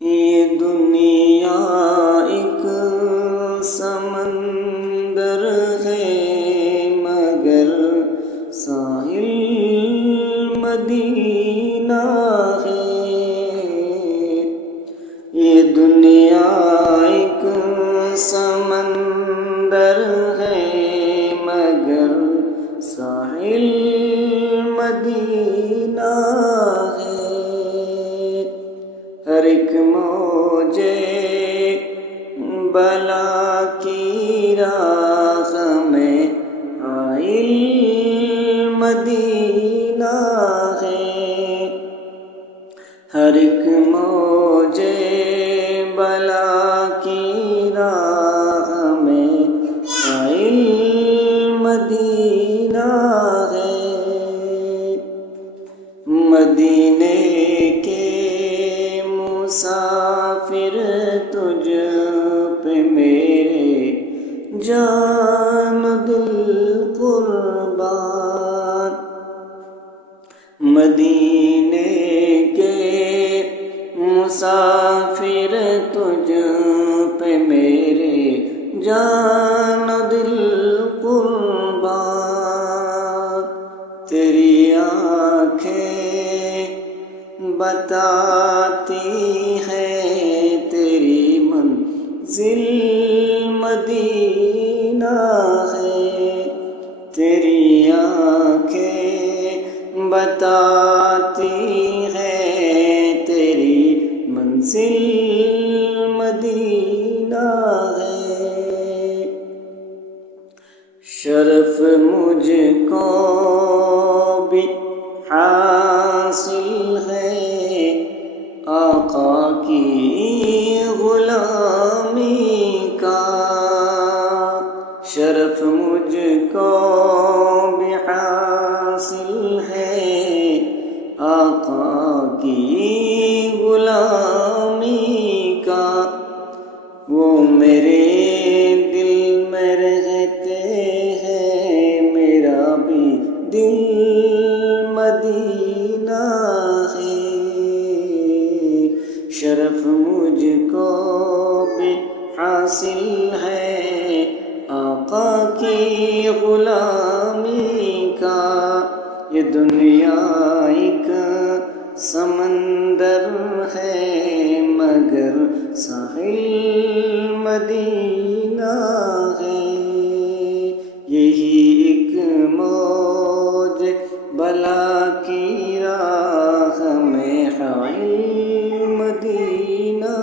یہ دنیا ایک سمندر ہے مگر ساحل مدینہ ہے۔ یہ دنیا ایک سمندر ہے مگر ساحل مدینہ ہے۔ ہر ایک موجے بلا کی راہ میں حائل مدینہ ہے۔ ہر ایک موجے بلا کی راہ میں حائل مدینہ ہے۔ مدینے کے مسافر تجھ پہ میرے جان دل قربان۔ مدینے کے مسافر تجھ پہ میرے جان دل قربان۔ تیری آنکھیں بتاتی ہے تیری منزل مدینہ ہے۔ تیری آنکھیں بتاتی ہے تیری منزل مدینہ ہے۔ شرف مجھ کو بھی حاصل ہے آقا کی غلامی کا۔ شرف مجھ کو بھی حاصل ہے آقا کی غلامی کا۔ وہ میرے دل میں رہتے ہیں میرا بھی دل مدینہ ہے۔ شرف مجھ کو بھی حاصل ہے آقا کی غلامی کا۔ یہ دنیا ایک سمندر ہے مگر ساحل مدینہ ہے۔ یہی ایک موج بلا کی راہ میں حائل مدینہ